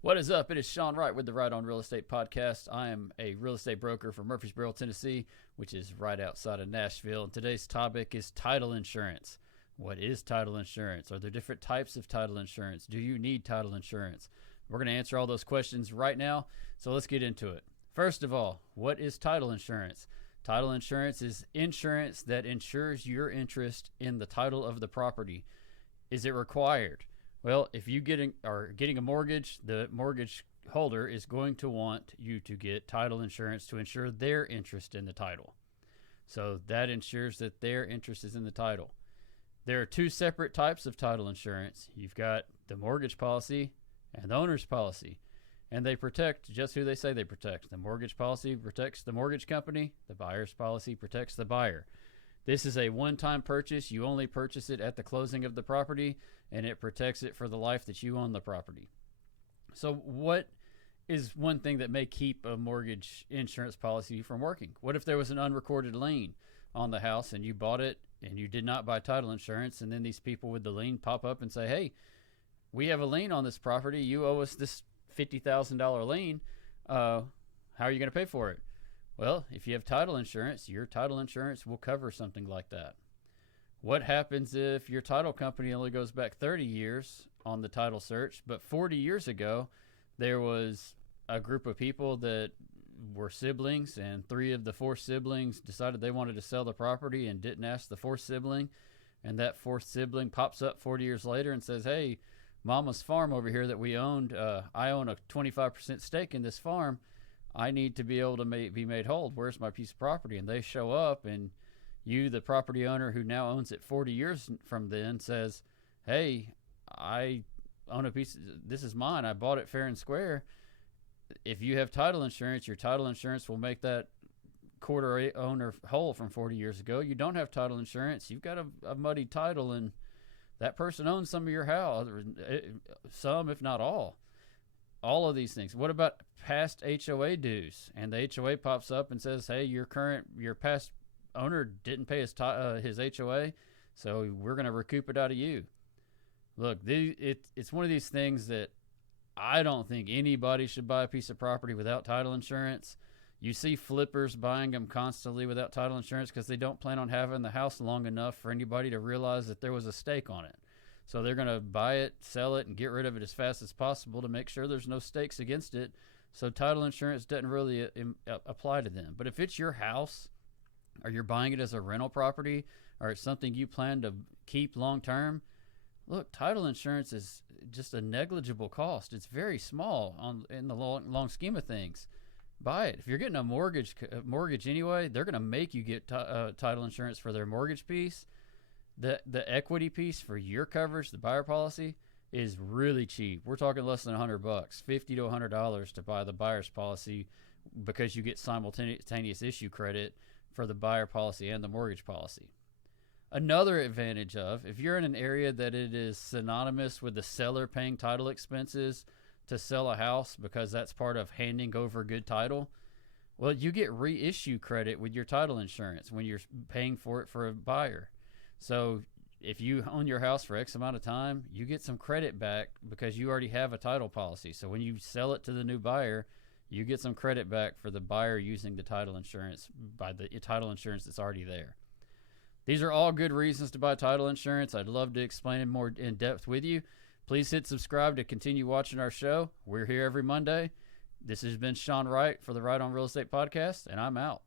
What is up? It is Sean Wright with the Right on Real Estate podcast. I am a real estate broker from Murfreesboro, Tennessee, which is right outside of Nashville. And today's topic is title insurance. What is title insurance? Are there different types of title insurance? Do you need title insurance? We're going to answer all those questions right now, so let's get into it. First of all, what is title insurance? Title insurance is insurance that insures your interest in the title of the property. Is it required? Well, if you are getting a mortgage, the mortgage holder is going to want you to get title insurance to insure their interest in the title. So that ensures that their interest is in the title. There are two separate types of title insurance. You've got the mortgage policy and the owner's policy, and they protect just who they say they protect. The mortgage policy protects the mortgage company. The buyer's policy protects the buyer. This is a one-time purchase. You only purchase it at the closing of the property, and it protects it for the life that you own the property. So what is one thing that may keep a mortgage insurance policy from working? What if there was an unrecorded lien on the house and you bought it and you did not buy title insurance, and then these people with the lien pop up and say, hey, we have a lien on this property. You owe us this $50,000 lien. How are you going to pay for it? Well, if you have title insurance, your title insurance will cover something like that. What happens if your title company only goes back 30 years on the title search, but 40 years ago, there was a group of people that were siblings, and 3 of the 4 siblings decided they wanted to sell the property and didn't ask the 4th sibling, and that 4th sibling pops up 40 years later and says, hey, Mama's farm over here that we owned, I own a 25% stake in this farm. I need to be able to be made whole. Where's my piece of property? And they show up, and you, the property owner who now owns it 40 years from then, says, hey, I own a piece. This is mine. I bought it fair and square. If you have title insurance, your title insurance will make that quarter owner whole from 40 years ago. You don't have title insurance. You've got a muddy title, and that person owns some of your house, some, if not all of these things. What about past HOA dues? And the HOA pops up and says, hey, your past owner didn't pay his HOA, so we're going to recoup it out of you. Look, it's one of these things that I don't think anybody should buy a piece of property without title insurance. You see flippers buying them constantly without title insurance because they don't plan on having the house long enough for anybody to realize that there was a stake on it. So they're going to buy it, sell it, and get rid of it as fast as possible to make sure there's no stakes against it. So title insurance doesn't really apply to them. But if it's your house, or you're buying it as a rental property, or it's something you plan to keep long term, look, title insurance is just a negligible cost. It's very small in the long scheme of things. Buy it. If you're getting a mortgage anyway, they're going to make you get title insurance for their mortgage piece. The equity piece for your coverage, the buyer policy, is really cheap. We're talking less than $100, $50 to $100 to buy the buyer's policy, because you get simultaneous issue credit for the buyer policy and the mortgage policy. Another advantage if you're in an area that it is synonymous with the seller paying title expenses to sell a house, because that's part of handing over good title, well, you get reissue credit with your title insurance when you're paying for it for a buyer. So if you own your house for X amount of time, you get some credit back because you already have a title policy. So when you sell it to the new buyer, you get some credit back for the buyer using the title insurance by the title insurance that's already there. These are all good reasons to buy title insurance. I'd love to explain it more in depth with you. Please hit subscribe to continue watching our show. We're here every Monday. This has been Sean Wright for the Right on Real Estate podcast, and I'm out.